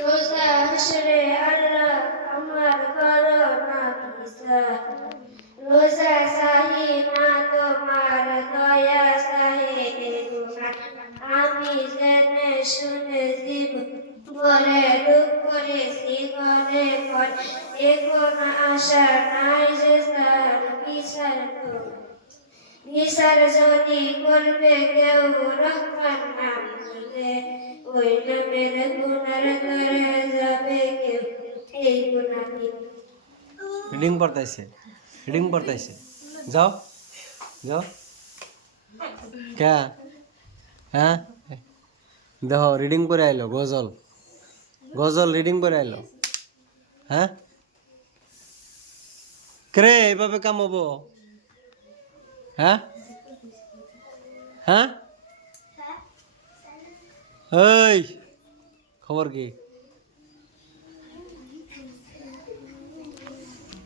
রোজা হাসরে আল্লাহ আমার করো না বিচার, রোজা সাহি না তোমার দয়া সাহে গুনাহ, আমি জেনে শুনে জীবন বলে দুঃখ করেছি ঘরে ঘর, এ কোন আশা নাই যে তার বিচার করো। বিচার যদি করবে কেউ রহমান নাম নিলে, ওই নামের গুনার করে যাবে কেউ এই গুনাহি। রিডিং পড়তাইছে যাও যাও কে হ্যাঁ দেখো রিডিং করে আইলো গজল গজল রিডিং করে আইলো হ্যাঁ কে এইভাবে কামাবো হ্যাঁ হ্যাঁ এই খবর কি